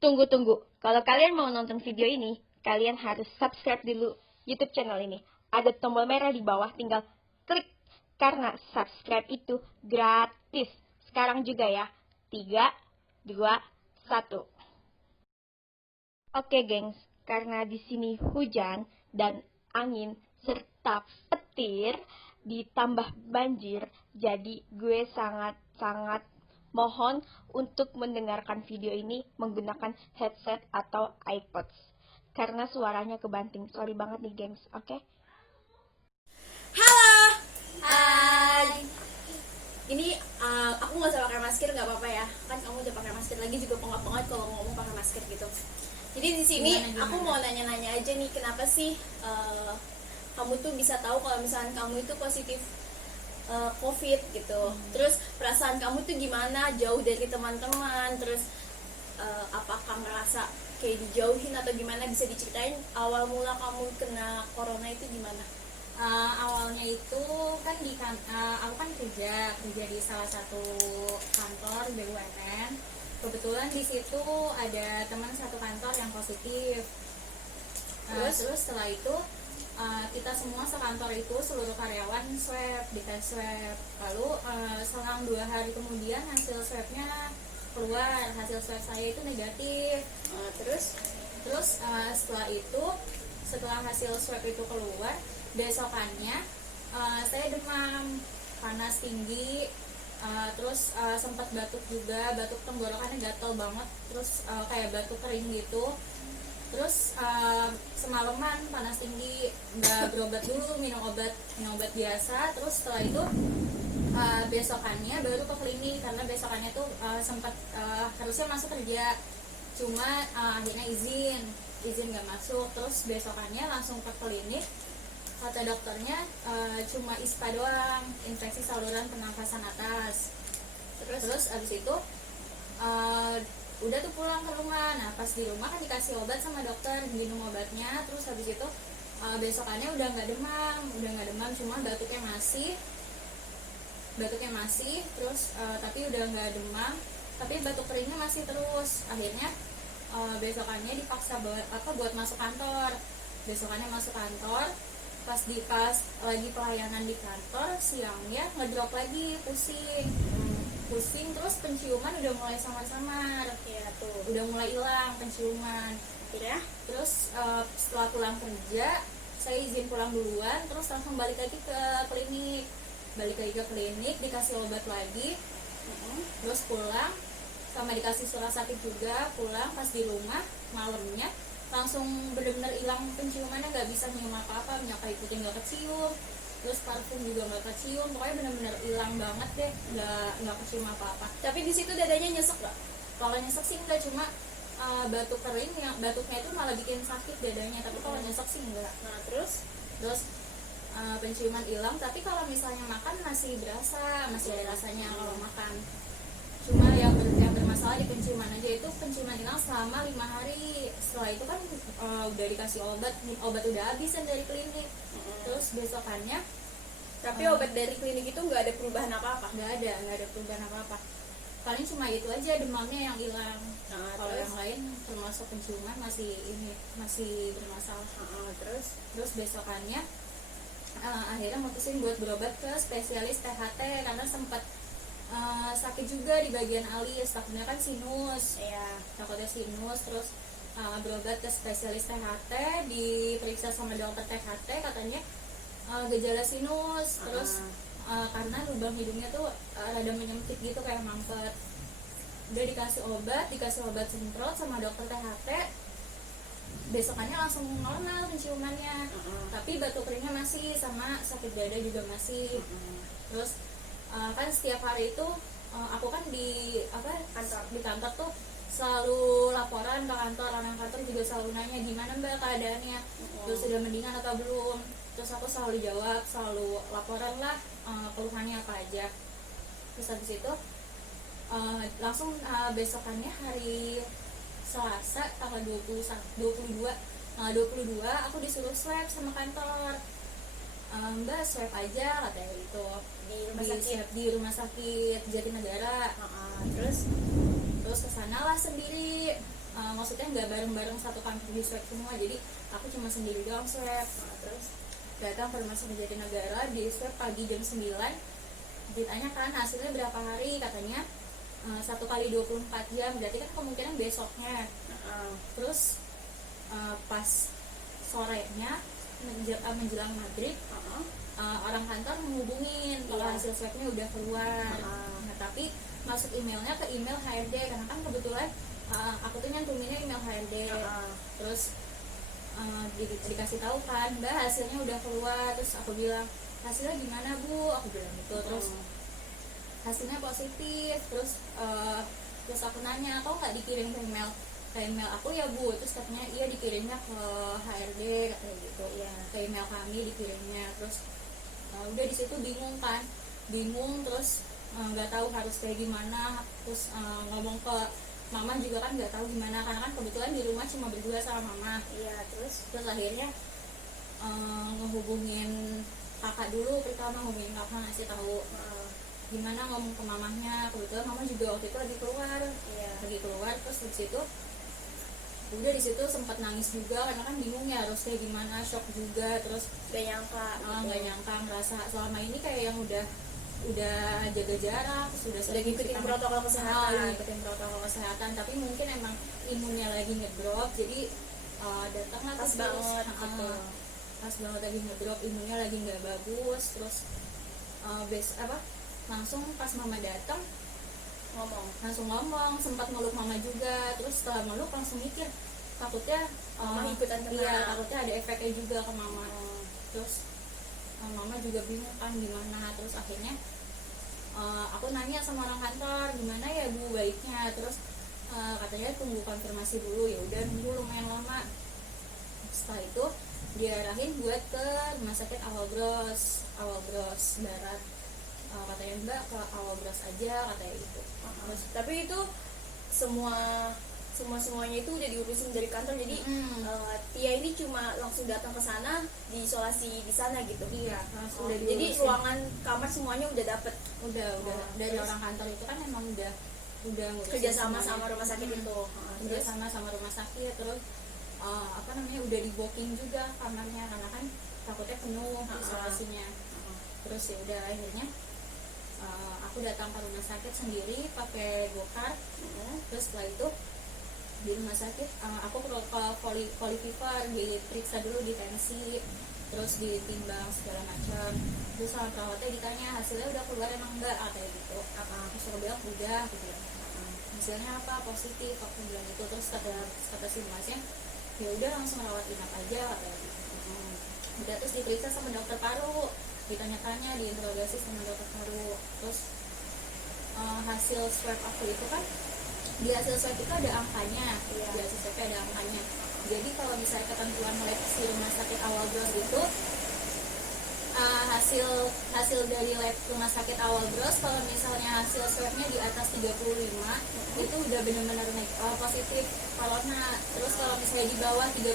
Tunggu. Kalau kalian mau nonton video ini, kalian harus subscribe dulu YouTube channel ini. Ada tombol merah di bawah, tinggal klik. Karena subscribe itu gratis. Sekarang juga ya. 3, 2, 1. Oke, gengs. Karena di sini hujan dan angin serta petir ditambah banjir, jadi gue sangat mohon untuk mendengarkan video ini menggunakan headset atau iPods. Karena suaranya kebanting. Sorry banget nih, gengs. Oke? Halo, hai. Ini aku nggak usah pakai masker, nggak apa-apa ya. Kan kamu udah pakai masker lagi juga pengap-pengap kalau ngomong pakai masker gitu. Jadi di sini aku mau nanya-nanya aja nih, kenapa sih kamu tuh bisa tahu kalau misalnya kamu itu positif COVID gitu. Terus perasaan kamu tuh gimana jauh dari teman-teman? Terus apakah ngerasa kayak dijauhin atau gimana? Bisa diceritain awal mula kamu kena corona itu gimana? Awalnya itu kan aku kan kerja di salah satu kantor BUMN. Kebetulan di situ ada teman satu kantor yang positif. Terus setelah itu kita semua sekantor itu seluruh karyawan dites swab. Lalu selang 2 hari kemudian hasil swabnya keluar, hasil swab saya itu negatif. Terus setelah hasil swab itu keluar, besokannya saya demam, panas tinggi, terus sempat batuk juga, batuk tenggorokannya gatel banget, terus kayak batuk kering gitu. Terus semalaman panas tinggi, nggak berobat dulu, minum obat biasa. Terus setelah itu besokannya baru ke klinik, karena besokannya tuh sempat harusnya masuk kerja, cuma akhirnya izin nggak masuk. Terus besokannya langsung ke klinik, kata dokternya cuma ISPA doang, infeksi saluran pernafasan atas. Terus abis itu udah tuh pulang ke rumah. Nah pas di rumah kan dikasih obat sama dokter, minum obatnya. Terus habis itu besokannya udah nggak demam, cuma batuknya masih. Terus tapi udah nggak demam, tapi batuk keringnya masih terus. Akhirnya besokannya dipaksa buat masuk kantor. Besokannya masuk kantor, pas lagi pelayanan di kantor, siangnya ngedrop lagi, pusing, terus penciuman udah mulai samar-samar ya, tuh udah mulai hilang penciuman ya. Terus setelah pulang kerja saya izin pulang duluan, terus langsung balik lagi ke klinik, dikasih obat lagi. Terus pulang sama dikasih surat sakit juga. Pulang pas di rumah malamnya langsung benar-benar hilang penciumannya, nggak bisa nyium apa-apa, minyak kayu putih nggak kecium, terus parfum juga nggak kecium, pokoknya benar-benar hilang banget deh, nggak kecium apa-apa. Tapi di situ dadanya nyesek nggak? Kalau nyesek sih enggak, cuma batuk kering, yang batuknya itu malah bikin sakit dadanya, tapi kalau nyesek sih enggak. Nah terus Penciuman hilang, tapi kalau misalnya makan masih berasa, masih ada rasanya kalau makan. Cuma yang bermasalah di penciuman aja, itu penciuman hilang selama 5 hari. Setelah itu kan udah dikasih obat udah habis kan dari klinik. Terus besokannya, tapi obat dari klinik itu nggak ada perubahan apa-apa? nggak ada perubahan apa-apa, paling cuma itu aja, demamnya yang hilang. Kalau yang lain termasuk penciuman masih bermasalah. Terus besokannya akhirnya mutusin buat berobat ke spesialis THT, karena sempat sakit juga di bagian alis, takutnya kan sinus ya, terus berobat ke spesialis THT, diperiksa sama dokter THT, katanya gejala sinus. Terus karena lubang hidungnya tuh rada menyempit gitu, kayak mampet. Udah dikasih obat semprot sama dokter THT, besokannya langsung normal penciumannya. Tapi batuk keringnya masih, sama sakit dada juga masih. Terus kan setiap hari itu aku kan di kantor tuh selalu laporan ke kantor, orang kantor juga selalu nanya gimana mbak keadaannya, terus sudah mendingan atau belum. Terus aku selalu jawab, selalu laporan lah keluhannya apa aja. Terus habis itu langsung besokannya hari Selasa tanggal 22 aku disuruh swab sama kantor. Mbak swab aja katanya gitu, di rumah sakit Jatinegara. Terus kesana lah sendiri. maksudnya nggak bareng-bareng satu kantor di swab semua, jadi aku cuma sendiri doang swab. Nah, terus datang ke rumah sakit Jatinegara, di swab pagi jam 9, ditanya kan hasilnya berapa hari, katanya 1 kali 24 jam, berarti kan kemungkinan besoknya. Terus pas sorenya menjelang maghrib, orang kantor menghubungin kalau hasil swabnya udah keluar. Nah, tapi masuk emailnya ke email HRD, karena kan kebetulan aku tuh nyantuminnya email HRD. Terus dikasih tahu kan, Mbak hasilnya udah keluar. Terus aku bilang, hasilnya gimana Bu? Aku bilang gitu. Terus hasilnya positif. Terus aku nanya, kok nggak dikirim ke email aku ya Bu? Terus katanya iya dikirimnya ke HRD katanya gitu. Ke email kami dikirimnya. Terus udah di situ bingung terus nggak tahu harus kayak gimana. Terus ngomong ke mama juga kan nggak tahu gimana, karena kan kebetulan di rumah cuma berdua sama mama. Terus akhirnya ngehubungin kakak dulu, pertama ngehubungin kakak ngasih tahu gimana, ngomong ke mamahnya. Kebetulan mama juga waktu itu lagi keluar. Terus di situ sempat nangis juga, karena kan bingung ya harus kayak gimana, shock juga. Terus Gak nyangka ngerasa selama ini kayak yang udah jaga jarak, sudah ngikutin protokol kesehatan, tapi mungkin emang imunnya lagi ngedrop, jadi datanglah pas banget lagi ngedrop, imunnya lagi nggak bagus. Terus langsung pas mama datang langsung ngomong, sempat meluk mama juga. Terus setelah meluk langsung mikir, takutnya mama ikutan kena. Iya, takutnya ada efeknya juga ke mama. Terus mama juga bingung kan gimana. Terus akhirnya aku nanya sama orang kantor, gimana ya Bu baiknya. Terus katanya tunggu konfirmasi dulu. Ya udah nunggu lumayan lama. Setelah itu diarahin buat ke rumah sakit Awal Bros Barat. Katanya Mbak ke Awal Bros aja, katanya gitu. Tapi itu semuanya itu udah diurusin dari kantor, jadi Tia ini cuma langsung datang ke sana, diisolasi di sana gitu. Iya, udah jadi ruangan kamar semuanya udah dapet. Udah dari orang kantor itu kan emang udah kerja sama rumah sakit itu. Kerja sama rumah sakit. Terus udah di booking juga kamarnya, karena kan takutnya penuh isolasinya. Terus ya udah akhirnya aku datang ke rumah sakit sendiri pakai gokar. Terus setelah itu di rumah sakit aku ke Polifiver, diperiksa dulu di tensi, terus ditimbang segala macam. Terus sama perawatnya ditanya, hasilnya udah keluar emang Mbak, katanya gitu. Terus aku bilang udah, aku bilang hasilnya apa, positif, aku bilang gitu. Terus kata si masnya, ya udah langsung rawat inap aja, katanya gitu. Udah, terus diperiksa sama dokter paru, ditanya-tanya, diinterogasi sama dokter paru. Terus hasil swab aku itu kan, di hasil swab itu ada angkanya. Di hasil swab ada angkanya. Jadi kalau misalnya ketentuan lab si rumah sakit Awal Bros itu hasil dari lab rumah sakit Awal Bros, kalau misalnya hasil swabnya di atas 35 itu udah benar-benar positif corona. Terus kalau misalnya di bawah 35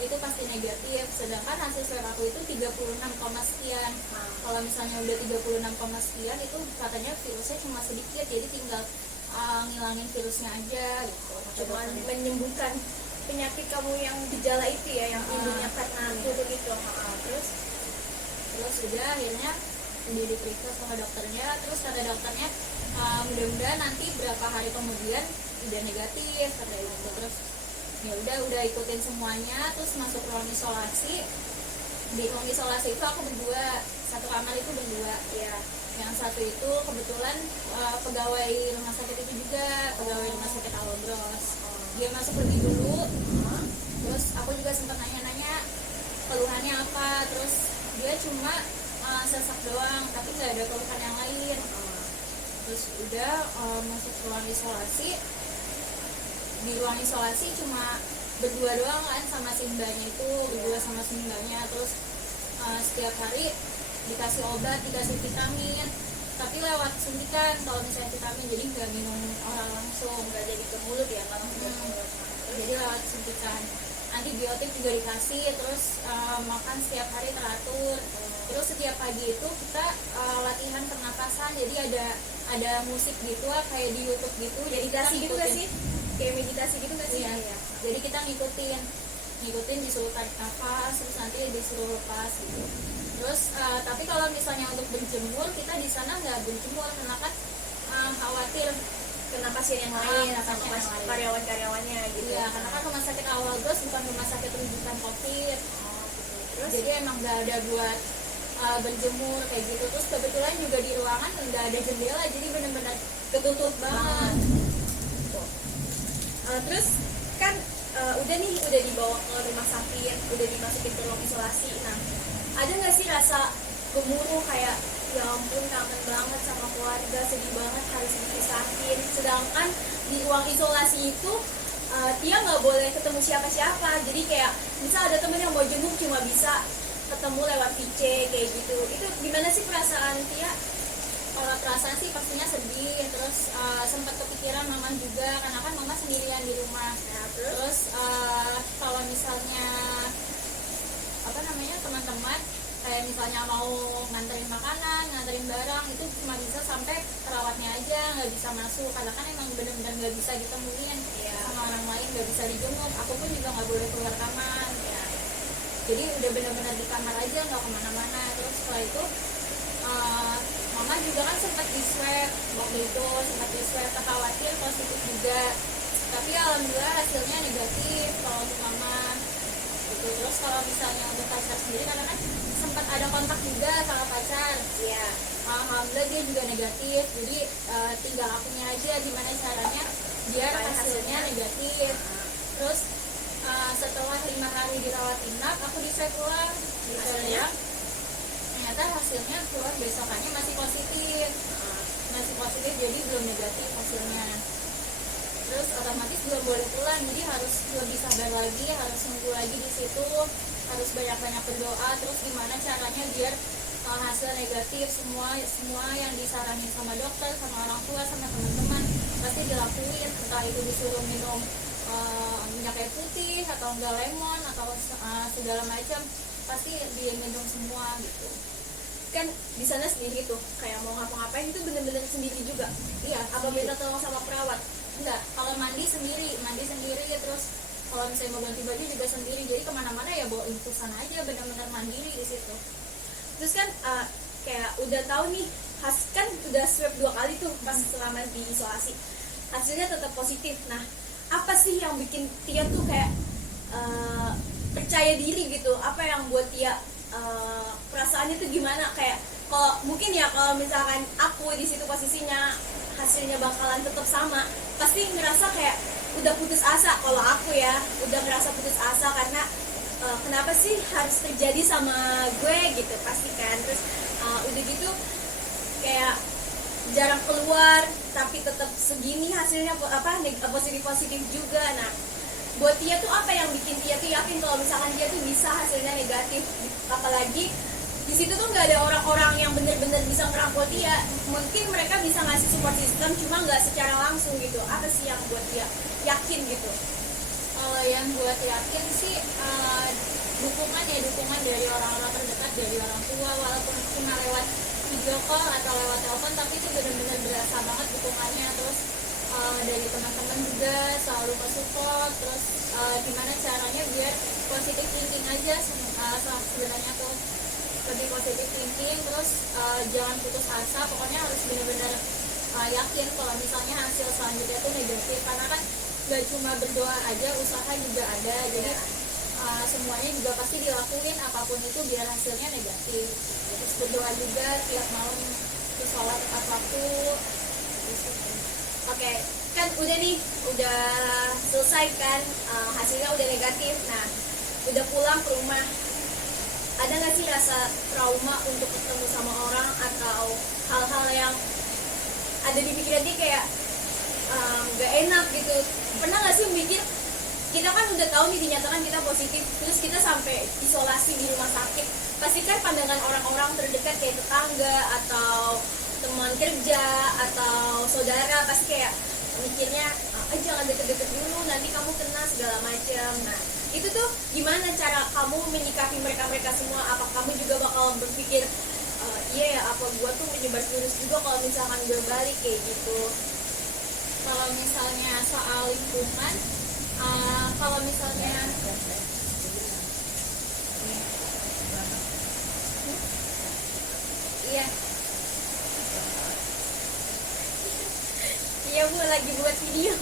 itu pasti negatif. Sedangkan hasil swab aku itu 36, sekian. Kalau misalnya udah 36, sekian itu katanya virusnya cuma sedikit, jadi tinggal ngilangin virusnya aja gitu. Cuma menyembuhkan penyakit kamu yang gejala itu ya, yang imunnya karena flu gitu. Terus udah akhirnya diperiksa sama dokternya. Terus kata dokternya mudah-mudahan nanti berapa hari kemudian udah negatif, katanya gitu. Terus ya udah ikutin semuanya. Terus masuk ruang isolasi. Di ruang isolasi itu aku berdua, satu kamar itu berdua ya. Yang satu itu kebetulan pegawai rumah sakit itu juga, pegawai rumah sakit Awal Bros. Dia masuk lebih dulu. Terus aku juga sempat nanya-nanya keluhannya apa. Terus dia cuma sesak doang, tapi nggak ada keluhan yang lain. Terus udah masuk ruang isolasi. Di ruang isolasi cuma berdua doang kan sama si mbaknya itu, berdua sama si mbaknya. Terus setiap hari dikasih obat, dikasih vitamin, tapi lewat suntikan kalau misalnya vitamin, jadi nggak minum oral langsung, nggak jadi ke mulut ya, nggak langsung ke mulut. Jadi lewat suntikan. Antibiotik juga dikasih. Terus makan setiap hari teratur. Terus setiap pagi itu kita latihan pernapasan, jadi ada musik gitu kayak di YouTube gitu. Meditasi gitu gak sih? Kayak meditasi isolasi gitu nggak sih? Iya. Jadi kita ngikutin disuruh tarik nafas, terus nanti disuruh lepas gitu. Terus tapi kalau misalnya untuk berjemur, kita di sana nggak berjemur karena kan khawatir Kena pasien yang lain Kena sama pasien yang lain. karyawan-karyawannya gitu. ya, karena kan rumah sakit awal dos bukan rumah sakit rujukan COVID. Oh, gitu. Terus Jadi emang nggak ada buat berjemur kayak gitu. Terus kebetulan juga di ruangan nggak ada jendela, jadi benar-benar ketutup banget. terus kan udah dibawa ke rumah sakit, udah dimasukin ke ruang isolasi. Nah, ada nggak sih rasa gemuruh kayak ya ampun kangen banget sama keluarga, sedih banget harus dipisahin. Sedangkan di ruang isolasi itu Tia nggak boleh ketemu siapa-siapa. Jadi kayak misal ada temen yang mau jenguk cuma bisa ketemu lewat VC kayak gitu. Itu gimana sih perasaan Tia? Kalau perasaan sih pastinya sedih, terus sempat kepikiran mama juga karena kan mama sendirian di rumah. Nah, Terus kalau misalnya teman-teman kayak misalnya mau nganterin makanan, nganterin barang, itu cuma bisa sampai perawatnya aja, nggak bisa masuk karena kan emang benar-benar nggak bisa ditemuin sama orang lain, nggak bisa dijenguk. Aku pun juga nggak boleh keluar kamar ya. Jadi udah benar-benar di kamar aja, nggak kemana-mana. Terus setelah itu mama juga kan sempat di swab waktu itu, khawatir positif juga, tapi alhamdulillah hasilnya negatif kalau untuk mama gitu. Terus kalau misalnya untuk pacar sendiri, karena kan sempat ada kontak juga sama pacar, Iya. alhamdulillah dia juga negatif. Jadi tinggal akunya aja gimana caranya biar hasilnya negatif. Terus setelah 5 hari dirawat inap, aku di swab ulang Hasilnya? ternyata hasilnya keluar besokannya masih positif, jadi belum negatif hasilnya. Terus otomatis belum boleh pulang, jadi harus lebih sabar lagi, harus nunggu lagi di situ, harus banyak-banyak berdoa. Terus gimana caranya biar hasil negatif, semua yang disaranin sama dokter, sama orang tua, sama teman-teman pasti dilakuin. Entah itu disuruh minum minyak kayu putih atau enggak lemon atau segala macam, pasti diminum semua gitu. Kan di sana sendiri tuh kayak mau ngapa-ngapain itu bener-bener sendiri juga. Iya, Apa minta tolong sama perawat? enggak, kalau mandi sendiri terus kalau misalnya mau ganti baju juga sendiri, jadi kemana-mana ya bawa infusan aja, benar-benar mandiri di situ. Terus kan kayak udah tahu nih, kan udah swab 2 kali tuh pas selama di isolasi, hasilnya tetap positif. Nah, apa sih yang bikin Tia tuh kayak percaya diri gitu? Apa yang buat Tia perasaannya tuh gimana? Kayak kalau mungkin ya kalau misalkan aku di situ posisinya hasilnya bakalan tetap sama, pasti ngerasa kayak udah putus asa. Kalau aku ya udah ngerasa putus asa karena kenapa sih harus terjadi sama gue gitu, pasti kan. Terus udah gitu kayak jarang keluar tapi tetap segini hasilnya positif juga. Nah, buat Tia tuh apa yang bikin Tia tuh yakin kalau misalkan dia tuh bisa hasilnya negatif? Apalagi di situ tuh nggak ada orang-orang yang benar-benar bisa ngerangkul Tia. Mungkin mereka bisa ngasih support system, cuma nggak secara langsung gitu. Apa sih yang buat Tia yakin gitu? Kalau yang buat yakin sih dukungan dari orang-orang terdekat, dari orang tua, walaupun cuma lewat video call atau lewat telepon, tapi itu benar-benar berasa banget dukungannya. Terus dari teman-teman juga selalu support. Terus gimana caranya biar positif thinking aja sebenarnya tuh, lebih positif thinking. Terus jangan putus asa, pokoknya harus benar-benar yakin kalau misalnya hasil selanjutnya tuh negatif, karena kan gak cuma berdoa aja, usaha juga ada. Jadi semuanya juga pasti dilakuin apapun itu biar hasilnya negatif. Terus berdoa juga tiap malam, terus sholat tepat waktu. Oke, kan udah nih, udah selesai kan, hasilnya udah negatif. Nah, udah pulang ke rumah, ada nggak sih rasa trauma untuk ketemu sama orang atau hal-hal yang ada di pikiran dia kayak nggak enak gitu? Pernah nggak sih mikir, kita kan udah tahu nih dinyatakan kita positif, terus kita sampai isolasi di rumah sakit, pasti kan pandangan orang-orang terdekat kayak tetangga atau teman kerja atau saudara pasti kayak mikirnya jangan deket-deket dulu, nanti kamu kena segala macam. Nah, itu tuh gimana cara kamu menyikapi mereka semua? Apa kamu juga bakal berpikir iya ya, apa gua tuh menyebar virus juga kalau misalkan gue balik kayak gitu? kalau misalnya soal lingkungan, kalau misalnya iya Iya Bu, lagi buat video.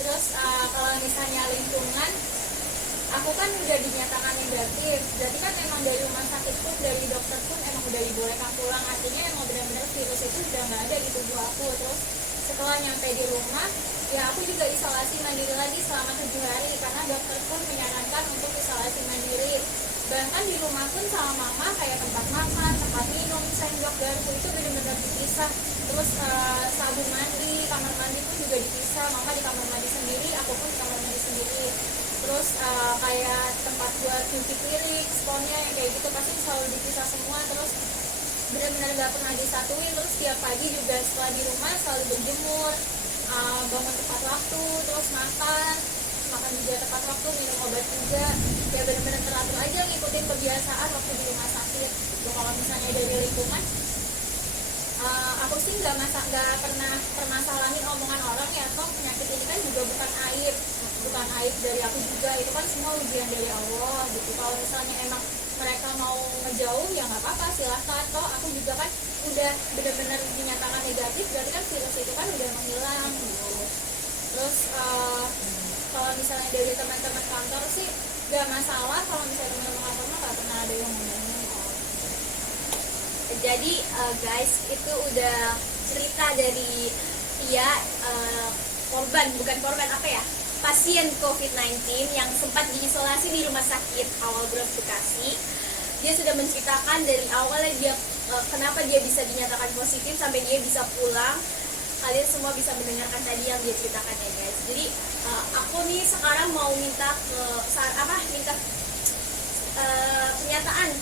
terus kalau misalnya lingkungan, aku kan udah dinyatakan negatif, berarti kan emang dari rumah sakit pun, dari dokter pun emang udah dibolehkan pulang, artinya emang benar-benar virus itu udah nggak ada di tubuh aku. Terus setelah nyampe di rumah, ya aku juga isolasi mandiri lagi selama 7 hari karena dokter pun menyarankan untuk isolasi mandiri. Bahkan di rumah pun sama mama kayak tempat makan, tempat minum, sendok, garpu itu benar-benar dipisah. Terus sabun mandi, kamar mandi pun juga dipisah. Mama di kamar mandi sendiri, aku pun di kamar mandi sendiri. Terus kayak tempat buat cuci piring, sponnya yang kayak gitu pasti selalu dipisah semua. Terus benar-benar gak pernah disatuin. Terus tiap pagi juga setelah di rumah selalu berjemur, bangun tepat waktu, terus makan juga tepat waktu, minum obat juga, ya benar-benar teratur aja, ngikutin kebiasaan waktu di rumah sakit. Kalau misalnya dari lingkungan, aku sih nggak pernah permasalahin omongan orang ya, toh penyakit ini kan juga bukan aib dari aku juga, itu kan semua ujian dari Allah gitu. Kalau misalnya emang mereka mau ngejauh ya nggak apa-apa, silahkan, toh aku juga kan udah benar-benar dinyatakan negatif, berarti kan virus itu kan udah menghilang gitu. Terus kalau misalnya dari teman-teman kantor sih gak masalah, kalau misalnya teman-teman kantor mah gak pernah ada yang ngomongin. Jadi guys, itu udah cerita dari Tia, pasien COVID-19 yang sempat diisolasi di rumah sakit Awal Bros Bekasi. Dia sudah menceritakan dari awalnya dia kenapa dia bisa dinyatakan positif sampai dia bisa pulang. Kalian semua bisa mendengarkan tadi yang dia ceritakan ya guys. Jadi aku nih sekarang mau minta pernyataan,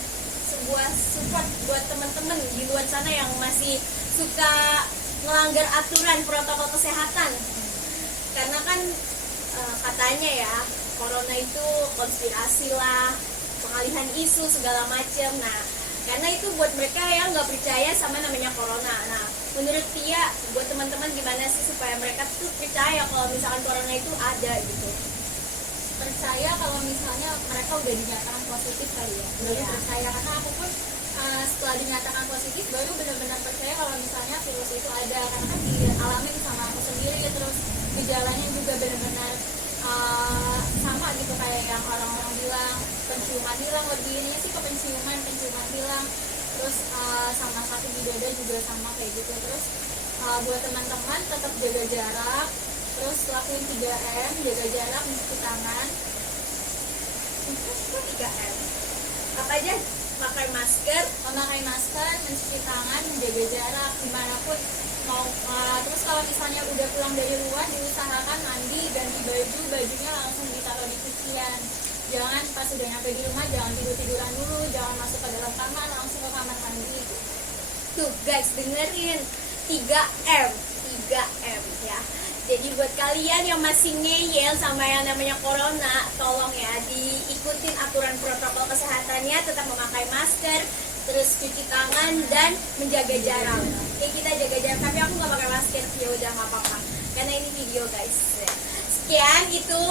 sebuah support buat teman-teman di luar sana yang masih suka melanggar aturan protokol kesehatan. Karena kan katanya ya, corona itu konspirasi lah, pengalihan isu segala macam. Nah, karena itu buat mereka yang nggak percaya sama namanya corona. Nah, menurut Tia, buat teman-teman gimana sih supaya mereka tuh percaya kalau misalkan corona itu ada gitu? Percaya kalau misalnya mereka udah dinyatakan positif kali ya, baru percaya. Karena aku pun setelah dinyatakan positif baru benar-benar percaya kalau misalnya virus itu ada, karena kan dialamin sama aku sendiri. Terus gejalanya juga benar-benar sama gitu kayak yang orang-orang bilang, penciuman hilang, lebih ini sih ke penciuman hilang. Terus sama sakit di dada juga sama kayak gitu. Terus buat teman-teman tetap jaga jarak, terus lakuin 3M, jaga jarak, mencuci tangan. 3M apa aja? Pakai masker, Memakai masker, mencuci tangan, menjaga jarak dimanapun mau. Terus kalau misalnya udah pulang dari luar, diusahakan mandi, ganti bajunya langsung ditaruh di cucian. Jangan pas udah nyampe di rumah, jangan tiduran dulu, jangan masuk ke dalam kamar, langsung ke kamar mandi. tuh guys dengerin, 3M ya. Jadi buat kalian yang masih ngeyel sama yang namanya corona, tolong ya diikutin aturan protokol kesehatannya, tetap memakai masker, terus cuci tangan dan menjaga jarak. Kayak kita jaga jarak, tapi aku nggak pakai masker, ya udah nggak apa-apa. Karena ini video guys. Sekian itu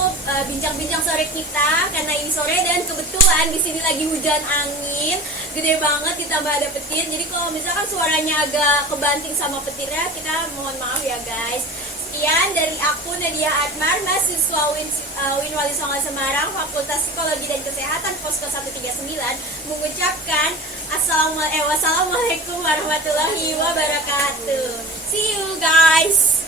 bincang-bincang sore kita, karena ini sore dan kebetulan di sini lagi hujan angin gede banget ditambah ada petir. Jadi kalau misalkan suaranya agak kebanting sama petirnya, kita mohon maaf ya guys. Sekian dari aku Nadia Atmar, mahasiswa UIN Wali Songo Semarang, Fakultas Psikologi dan Kesehatan Posko 139, mengucapkan wassalamualaikum warahmatullahi wabarakatuh. See you guys.